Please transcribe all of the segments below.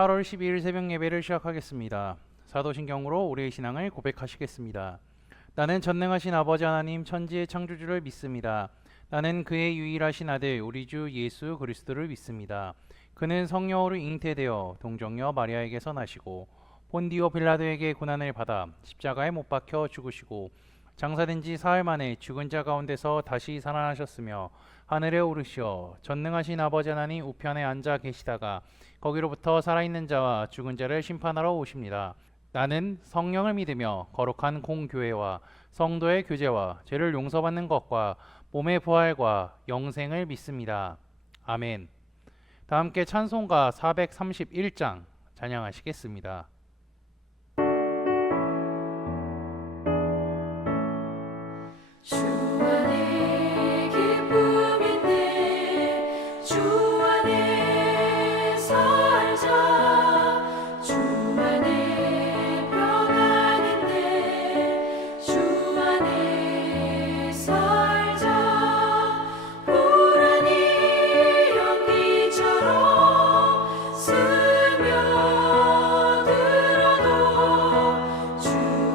8월 12일 새벽 예배를 시작하겠습니다. 사도신경으로 우리의 신앙을 고백하시겠습니다. 나는 전능하신 아버지 하나님 천지의 창조주를 믿습니다. 나는 그의 유일하신 아들 우리 주 예수 그리스도를 믿습니다. 그는 성령으로 잉태되어 동정녀 마리아에게서 나시고 본디오 빌라도에게 고난을 받아 십자가에 못 박혀 죽으시고 장사된 지 사흘 만에 죽은 자 가운데서 다시 살아나셨으며 하늘에 오르시어 전능하신 아버지 하나님 우편에 앉아 계시다가 거기로부터 살아있는 자와 죽은 자를 심판하러 오십니다. 나는 성령을 믿으며 거룩한 공교회와 성도의 교제와 죄를 용서받는 것과 몸의 부활과 영생을 믿습니다. 아멘. 다 함께 찬송가 431장 찬양하시겠습니다. 주 안에 기쁨인데 주 안에 살자 주 안에 평안인데 주 안에 살자 불안이 연기처럼 스며들어도 주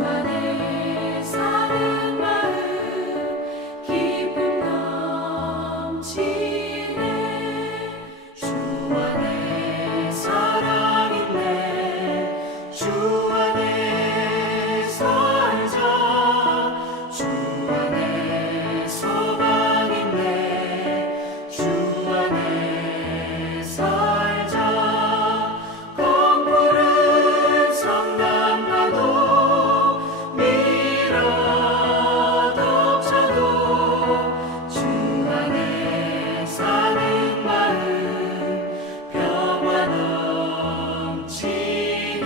안에 사는 마음 기쁨 넘치네 주 안에 사랑 있네 주 안에 살자 주 안에 소망 있네 주 안에 살자 검푸른 성남가도 미라덕쳐도 주 안에 사는 마음 평화 넘치네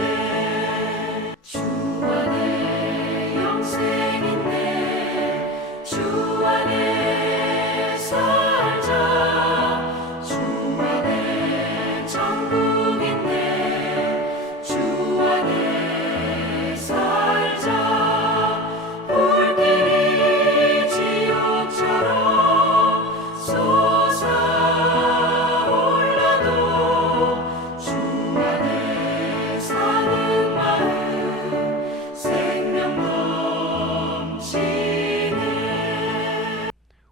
주 안에 영생 있네 주 안에 살자 주 안에 천국 있네 주 안에 살자 불길이 지옥처럼 솟아올라도 주 안에 사는 마음 생명 넘치네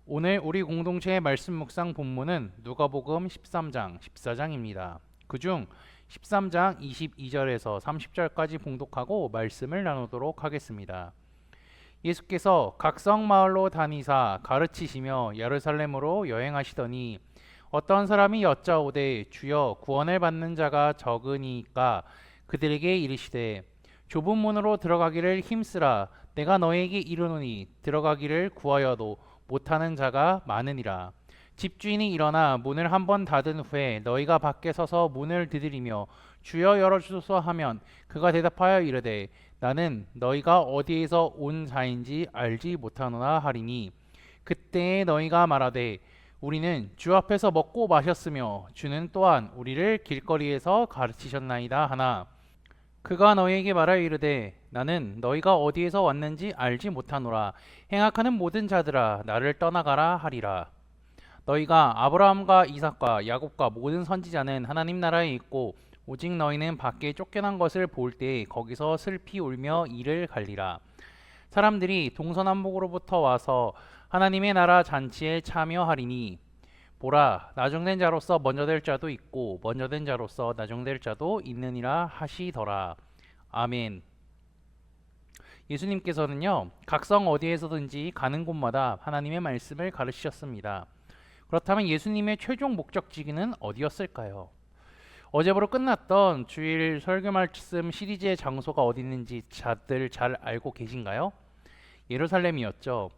오늘 우리 공동체의 말씀 묵상 본문은 누가복음 13장, 14장입니다. 그중 13장 22절에서 30절까지 봉독하고 말씀을 나누도록 하겠습니다. 예수께서 각성 마을로 다니사 가르치시며 예루살렘으로 여행하시더니 어떤 사람이 여짜오되 주여 구원을 받는 자가 적으니까 그들에게 이르시되 좁은 문으로 들어가기를 힘쓰라 내가 너에게 이르노니 들어가기를 구하여도 못하는 자가 많으니라. 집주인이 일어나 문을 한번 닫은 후에 너희가 밖에 서서 문을 두드리며 주여 열어주소서 하면 그가 대답하여 이르되 나는 너희가 어디에서 온 자인지 알지 못하노라 하리니 그때에 너희가 말하되 우리는 주 앞에서 먹고 마셨으며 주는 또한 우리를 길거리에서 가르치셨나이다 하나 그가 너희에게 말하여 이르되 나는 너희가 어디에서 왔는지 알지 못하노라 행악하는 모든 자들아 나를 떠나가라 하리라. 너희가 아브라함과 이삭과 야곱과 모든 선지자는 하나님 나라에 있고 오직 너희는 밖에 쫓겨난 것을 볼 때 거기서 슬피 울며 이를 갈리라. 사람들이 동서남북으로부터 와서 하나님의 나라 잔치에 참여하리니 보라 나중된 자로서 먼저 될 자도 있고 먼저 된 자로서 나중될 자도 있느니라 하시더라. 아멘. 예수님께서는요 각성 어디에서든지 가는 곳마다 하나님의 말씀을 가르치셨습니다. 그렇다면 예수님의 최종 목적지는 어디였을까요? 어제부로 끝났던 주일 설교 말씀 시리즈의 장소가 어디 있는지 다들 잘 알고 계신가요? 예루살렘이었죠.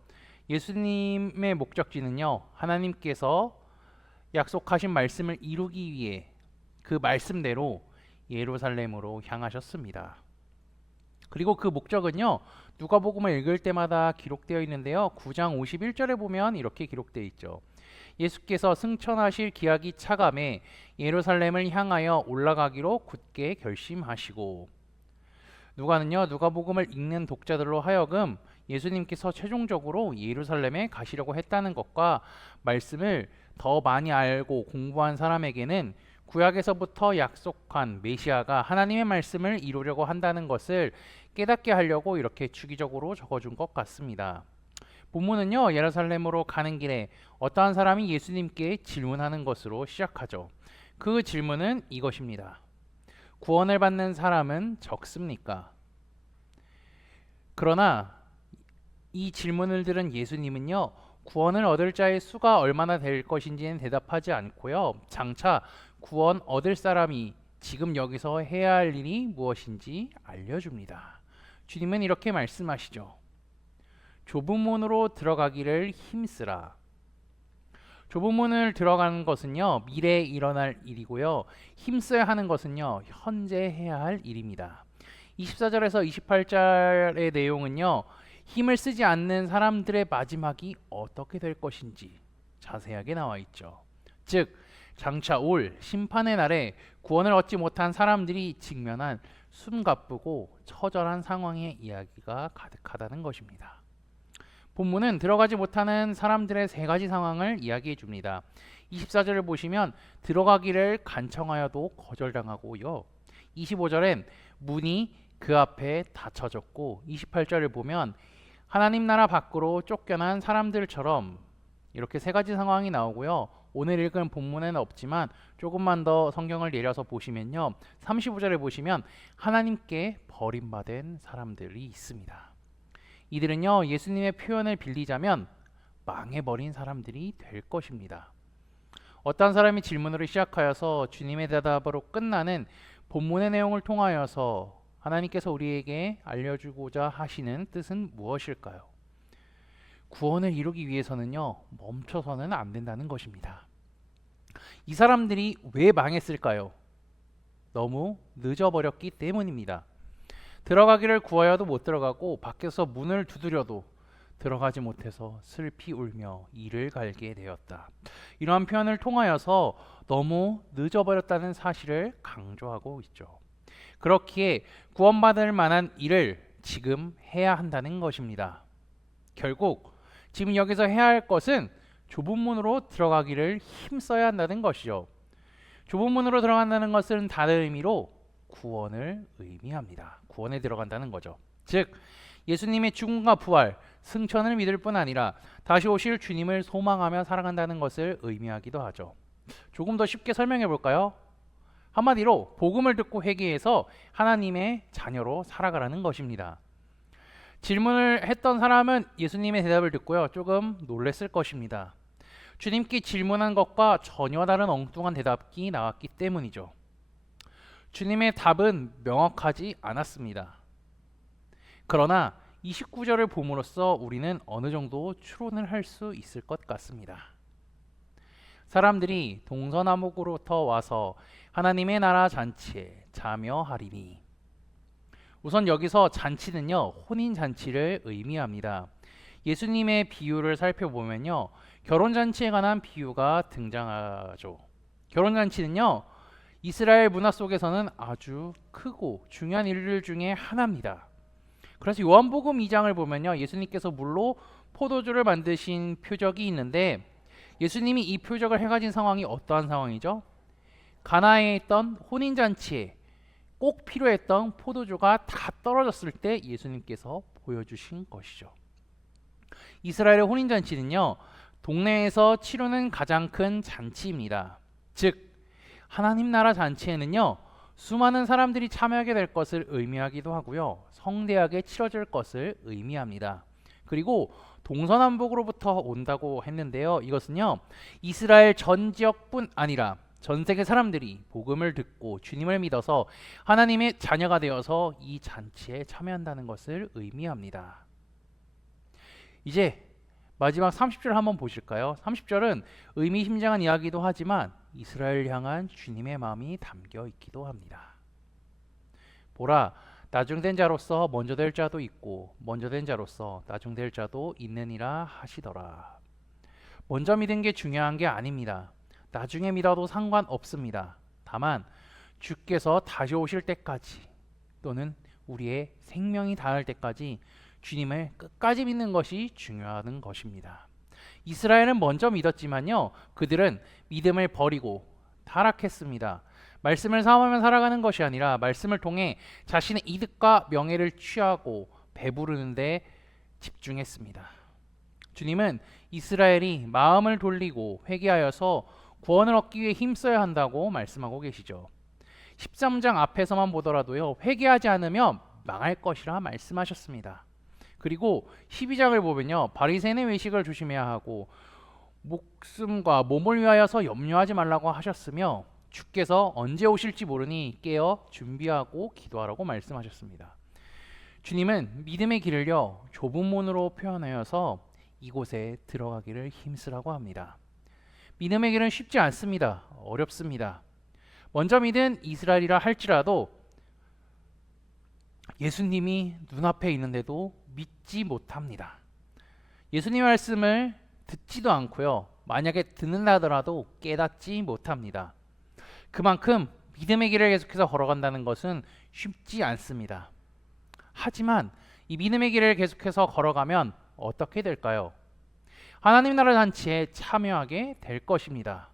예수님의 목적지는요 하나님께서 약속하신 말씀을 이루기 위해 그 말씀대로 예루살렘으로 향하셨습니다. 그리고 그 목적은요 누가복음을 읽을 때마다 기록되어 있는데요 9장 51절에 보면 이렇게 기록되어 있죠. 예수께서 승천하실 기약이 차감해 예루살렘을 향하여 올라가기로 굳게 결심하시고 누가는요 누가복음을 읽는 독자들로 하여금 예수님께서 최종적으로 예루살렘에 가시려고 했다는 것과 말씀을 더 많이 알고 공부한 사람에게는 구약에서부터 약속한 메시아가 하나님의 말씀을 이루려고 한다는 것을 깨닫게 하려고 이렇게 주기적으로 적어준 것 같습니다. 본문은요, 예루살렘으로 가는 길에 어떠한 사람이 예수님께 질문하는 것으로 시작하죠. 그 질문은 이것입니다. 구원을 받는 사람은 적습니까? 그러나 이 질문을 들은 예수님은요, 구원을 얻을 자의 수가 얼마나 될 것인지는 대답하지 않고요, 장차 구원 얻을 사람이 지금 여기서 해야 할 일이 무엇인지 알려줍니다. 주님은 이렇게 말씀하시죠. 좁은 문으로 들어가기를 힘쓰라. 좁은 문을 들어가는 것은요, 미래에 일어날 일이고요, 힘써야 하는 것은요, 현재 해야 할 일입니다. 24절에서 28절의 내용은요, 힘을 쓰지 않는 사람들의 마지막이 어떻게 될 것인지 자세하게 나와 있죠. 즉, 장차 올 심판의 날에 구원을 얻지 못한 사람들이 직면한 숨가쁘고 처절한 상황의 이야기가 가득하다는 것입니다. 본문은 들어가지 못하는 사람들의 세 가지 상황을 이야기해 줍니다. 24절을 보시면 들어가기를 간청하여도 거절당하고요, 25절엔 문이 그 앞에 닫혀졌고, 28절을 보면 하나님 나라 밖으로 쫓겨난 사람들처럼 이렇게 세 가지 상황이 나오고요, 오늘 읽은 본문에는 없지만 조금만 더 성경을 내려서 보시면요, 35절에 보시면 하나님께 버림받은 사람들이 있습니다. 이들은요, 예수님의 표현을 빌리자면 망해버린 사람들이 될 것입니다. 어떤 사람이 질문으로 시작하여서 주님의 대답으로 끝나는 본문의 내용을 통하여서 하나님께서 우리에게 알려주고자 하시는 뜻은 무엇일까요? 구원을 이루기 위해서는요, 멈춰서는 안 된다는 것입니다. 이 사람들이 왜 망했을까요? 너무 늦어버렸기 때문입니다. 들어가기를 구하여도 못 들어가고 밖에서 문을 두드려도 들어가지 못해서 슬피 울며 이를 갈게 되었다. 이러한 표현을 통하여서 너무 늦어버렸다는 사실을 강조하고 있죠. 그렇기에 구원받을 만한 일을 지금 해야 한다는 것입니다. 결국 지금 여기서 해야 할 것은 좁은 문으로 들어가기를 힘써야 한다는 것이죠. 좁은 문으로 들어간다는 것은 다른 의미로 구원을 의미합니다. 구원에 들어간다는 거죠. 즉, 예수님의 죽음과 부활, 승천을 믿을 뿐 아니라 다시 오실 주님을 소망하며 살아간다는 것을 의미하기도 하죠. 조금 더 쉽게 설명해 볼까요? 한마디로 복음을 듣고 회개해서 하나님의 자녀로 살아가라는 것입니다. 질문을 했던 사람은 예수님의 대답을 듣고요, 조금 놀랐을 것입니다. 주님께 질문한 것과 전혀 다른 엉뚱한 대답이 나왔기 때문이죠. 주님의 답은 명확하지 않았습니다. 그러나 29절을 봄으로써 우리는 어느 정도 추론을 할 수 있을 것 같습니다. 사람들이 동서남북으로부터 와서 하나님의 나라 잔치에 참여하리니. 우선 여기서 잔치는요, 혼인 잔치를 의미합니다. 예수님의 비유를 살펴보면요, 결혼 잔치에 관한 비유가 등장하죠. 결혼 잔치는요, 이스라엘 문화 속에서는 아주 크고 중요한 일들 중에 하나입니다. 그래서 요한복음 2장을 보면요, 예수님께서 물로 포도주를 만드신 표적이 있는데, 예수님이 이 표적을 해가진 상황이 어떠한 상황이죠? 가나에 있던 혼인잔치에 꼭 필요했던 포도주가 다 떨어졌을 때 예수님께서 보여주신 것이죠. 이스라엘의 혼인잔치는요, 동네에서 치르는 가장 큰 잔치입니다. 즉, 하나님 나라 잔치에는요, 수많은 사람들이 참여하게 될 것을 의미하기도 하고요, 성대하게 치러질 것을 의미합니다. 그리고 동서남북으로부터 온다고 했는데요, 이것은요, 이스라엘 전 지역뿐 아니라 전 세계 사람들이 복음을 듣고 주님을 믿어서 하나님의 자녀가 되어서 이 잔치에 참여한다는 것을 의미합니다. 이제 마지막 30절 한번 보실까요? 30절은 의미심장한 이야기도 하지만 이스라엘 향한 주님의 마음이 담겨 있기도 합니다. 보라, 나중된 자로서 먼저 될 자도 있고 먼저 된 자로서 나중될 자도 있느니라 하시더라. 먼저 믿은 게 중요한 게 아닙니다. 나중에 믿어도 상관없습니다. 다만 주께서 다시 오실 때까지, 또는 우리의 생명이 닿을 때까지 주님을 끝까지 믿는 것이 중요한 것입니다. 이스라엘은 먼저 믿었지만요, 그들은 믿음을 버리고 타락했습니다. 말씀을 사모하며 살아가는 것이 아니라 말씀을 통해 자신의 이득과 명예를 취하고 배부르는 데 집중했습니다. 주님은 이스라엘이 마음을 돌리고 회개하여서 구원을 얻기 위해 힘써야 한다고 말씀하고 계시죠. 13장 앞에서만 보더라도요, 회개하지 않으면 망할 것이라 말씀하셨습니다. 그리고 12장을 보면요, 바리새인의 외식을 조심해야 하고 목숨과 몸을 위하여서 염려하지 말라고 하셨으며 주께서 언제 오실지 모르니 깨어 준비하고 기도하라고 말씀하셨습니다. 주님은 믿음의 길을요, 좁은 문으로 표현하여서 이곳에 들어가기를 힘쓰라고 합니다. 믿음의 길은 쉽지 않습니다. 어렵습니다. 먼저 믿은 이스라엘이라 할지라도 예수님이 눈앞에 있는데도 믿지 못합니다. 예수님의 말씀을 듣지도 않고요, 만약에 듣는다 하더라도 깨닫지 못합니다. 그만큼 믿음의 길을 계속해서 걸어간다는 것은 쉽지 않습니다. 하지만 이 믿음의 길을 계속해서 걸어가면 어떻게 될까요? 하나님 나라 잔치에 참여하게 될 것입니다.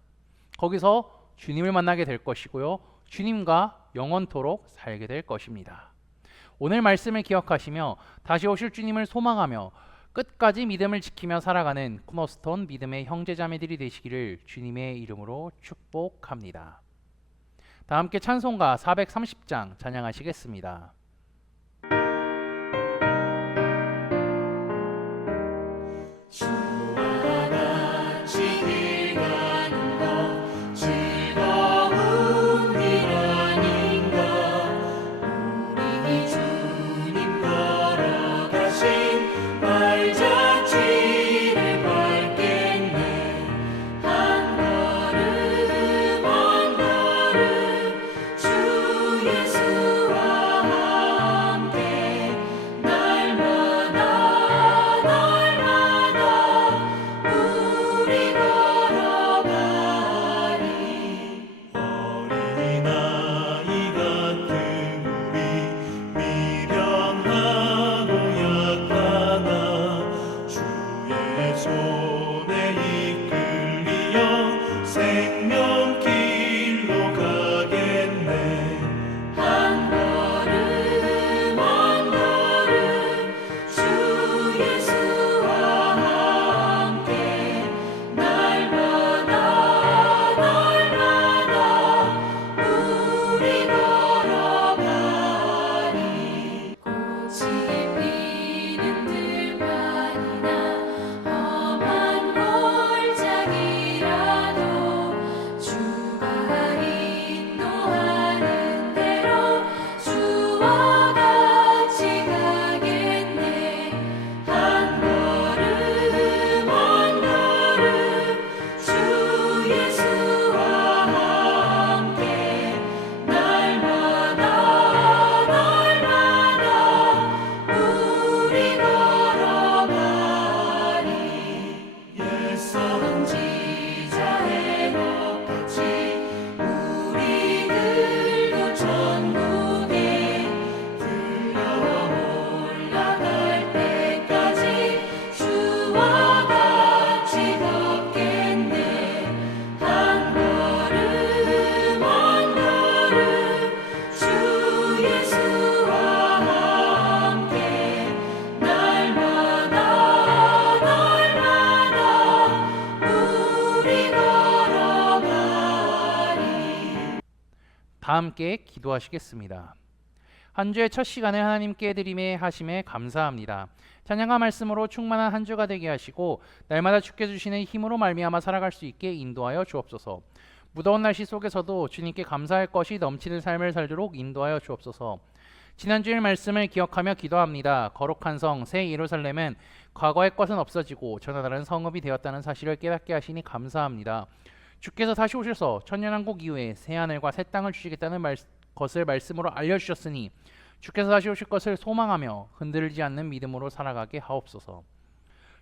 거기서 주님을 만나게 될 것이고요, 주님과 영원토록 살게 될 것입니다. 오늘 말씀을 기억하시며 다시 오실 주님을 소망하며 끝까지 믿음을 지키며 살아가는 코너스톤 믿음의 형제자매들이 되시기를 주님의 이름으로 축복합니다. 다 함께 찬송가 430장 찬양하시겠습니다. 주와 같이 길 가는 것 즐거운 일 아닌가. 우리 주님 걸어가신 발자취를 밟겠네. 한 걸음 한 걸음 주 예수와 함께 날마다 우리 걸어가리. 어린아이 같은 우리 미련하고 약하나 주의 손에 이끌리어 생명길로 가겠네. 한 걸음 한 걸음 주 예수와 함께 날마다 우리 걸어가리. 꽃이 피는 들판이나 험한 골짜기라도 주가 인도하는 대로 주와 같이 가겠네. 한 걸음 한 걸음 주 예수와 함께 날마다 우리 걸어가리. 옛사랑 지자의 것같이 우리들도 천국에 들려 올라갈 때까지 주와 같이 걷겠네. 한 걸음 한 걸음 주 예수와 함께 날마다 우리 걸어가리. 다 함께 기도하시겠습니다. 한 주의 첫 시간을 하나님께 드림에 하심에 감사합니다. 찬양과 말씀으로 충만한 한 주가 되게 하시고 날마다 주께 주시는 힘으로 말미암아 살아갈 수 있게 인도하여 주옵소서. 무더운 날씨 속에서도 주님께 감사할 것이 넘치는 삶을 살도록 인도하여 주옵소서. 지난주일 말씀을 기억하며 기도합니다. 거룩한 성 새 예루살렘은 과거의 것은 없어지고 전하다른 성읍이 되었다는 사실을 깨닫게 하시니 감사합니다. 주께서 다시 오셔서 천년왕국 이후에 새 하늘과 새 땅을 주시겠다는 것을 말씀으로 알려주셨으니 주께서 다시 오실 것을 소망하며 흔들리지 않는 믿음으로 살아가게 하옵소서.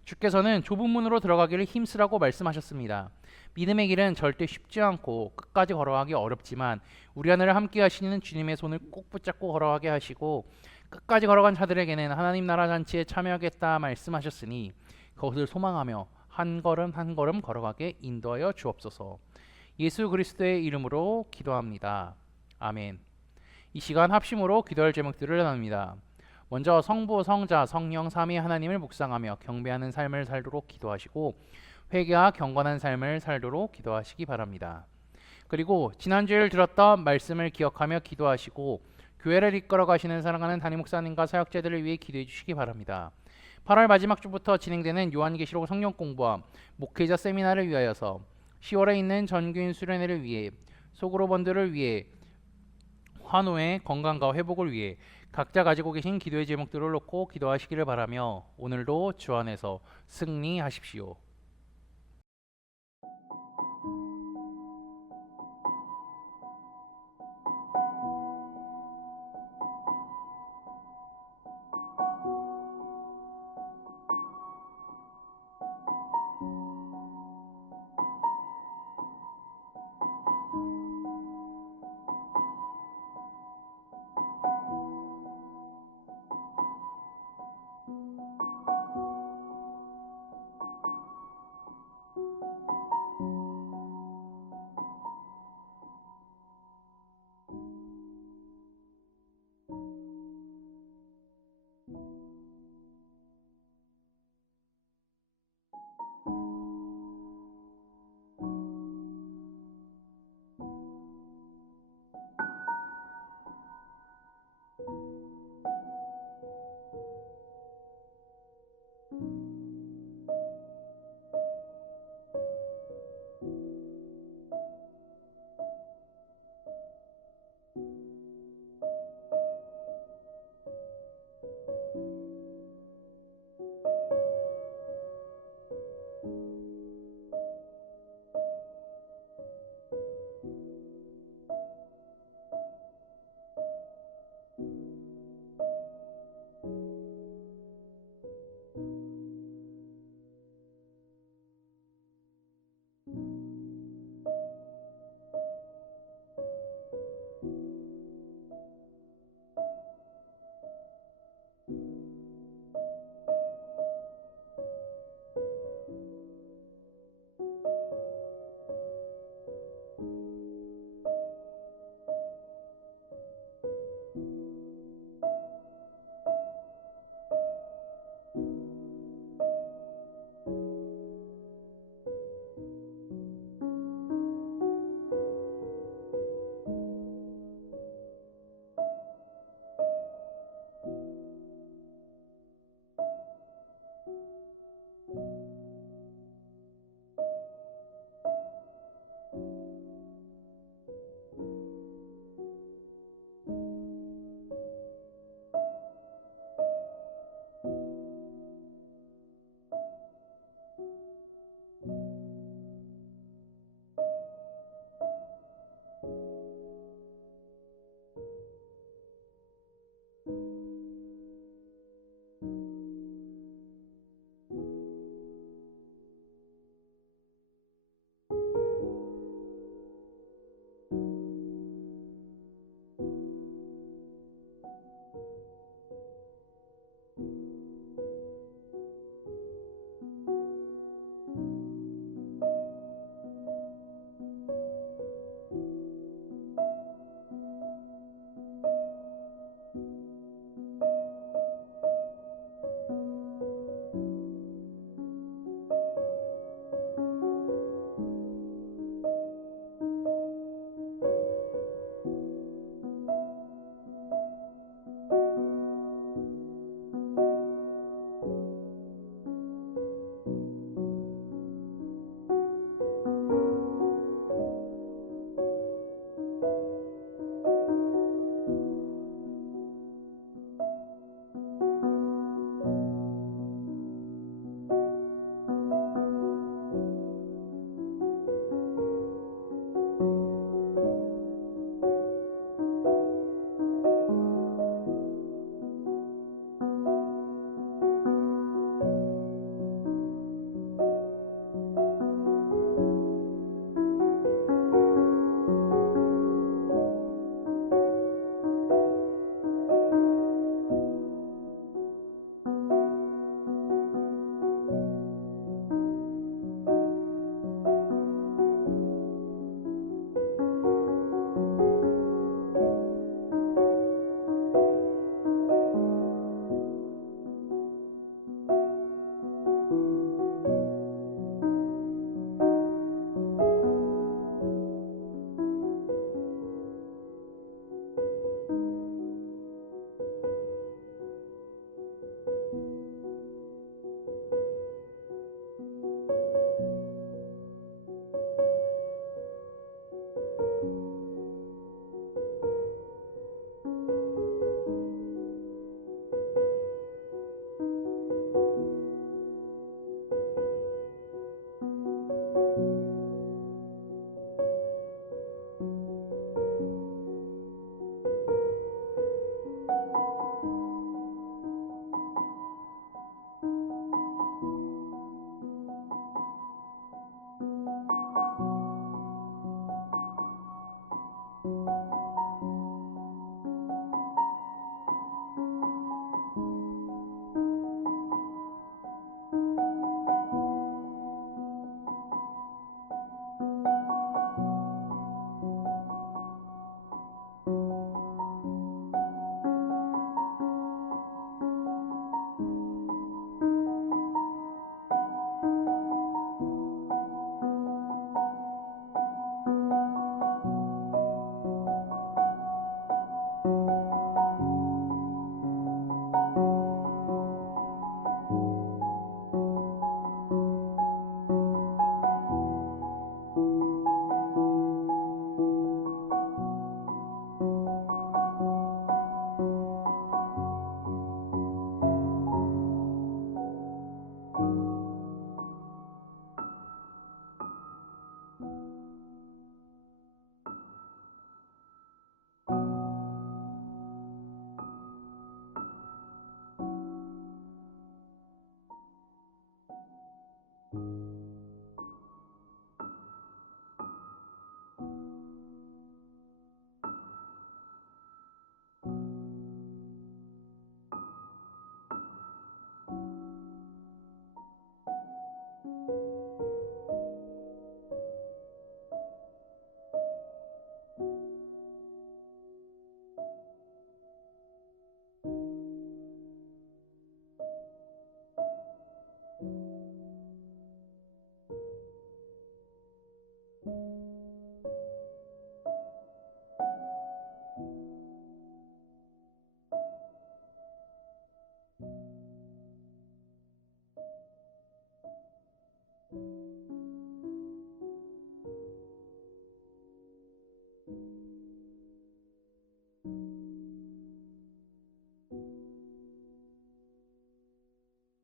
주께서는 좁은 문으로 들어가기를 힘쓰라고 말씀하셨습니다. 믿음의 길은 절대 쉽지 않고 끝까지 걸어가기 어렵지만 우리 하늘을 함께 하시는 주님의 손을 꼭 붙잡고 걸어가게 하시고 끝까지 걸어간 자들에게는 하나님 나라 잔치에 참여하겠다 말씀하셨으니 그것을 소망하며 한 걸음 한 걸음 걸어가게 인도하여 주옵소서. 예수 그리스도의 이름으로 기도합니다. 아멘. 이 시간 합심으로 기도할 제목들을 나눕니다. 먼저 성부, 성자, 성령 삼위 하나님을 묵상하며 경배하는 삶을 살도록 기도하시고 회개와 경건한 삶을 살도록 기도하시기 바랍니다. 그리고 지난주에 들었던 말씀을 기억하며 기도하시고 교회를 이끌어 가시는 사랑하는 담임 목사님과 사역자들을 위해 기도해 주시기 바랍니다. 8월 마지막 주부터 진행되는 요한계시록 성경 공부와 목회자 세미나를 위하여서 10월에 있는 전교인 수련회를 위해 소그룹원들을 위해 환우의 건강과 회복을 위해 각자 가지고 계신 기도의 제목들을 놓고 기도하시기를 바라며 오늘도 주 안에서 승리하십시오.